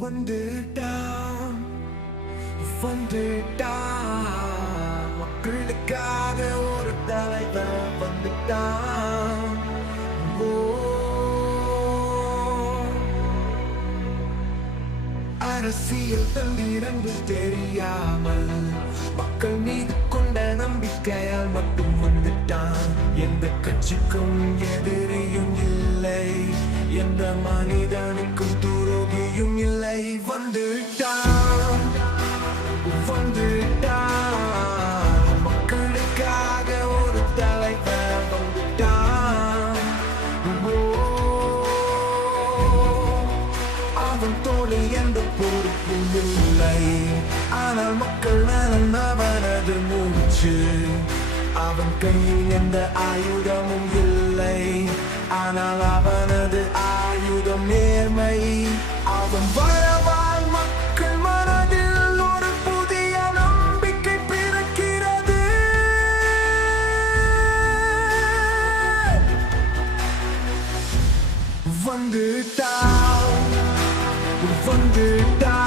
வந்துட்டான் வந்துட்டான் மக்களுக்காக ஒரு தலைவர் வந்துட்டான். ஓ, அரசியல் தந்திரங்கு தெரியாமல் மக்கள் மீது கொண்ட நம்பிக்கையால் மட்டும் வந்துட்டான். எந்த கட்சிக்கும் எதிரியும் இல்லை, எந்த மனிதனுக்கும் துரோகியும் இல்லை. வந்துட்டான் வந்துட்டான் மக்களுக்காக ஒரு தலைவர் வந்துட்டான். ஓ, அவன் தோளில் எந்த பொறுப்பும் இல்லை, ஆனால் மக்கள் நலன் அவனது மூச்சு. அவன் கையில் எந்த ஆயுதமும் இல்லை, ஆனால் அவனது ஆயுதம் நேர்மை. அவன் வரவால் மக்கள் மனதில் ஒரு புதிய நம்பிக்கை பிறக்கிறது. வந்துட்டான் வந்துட்டான்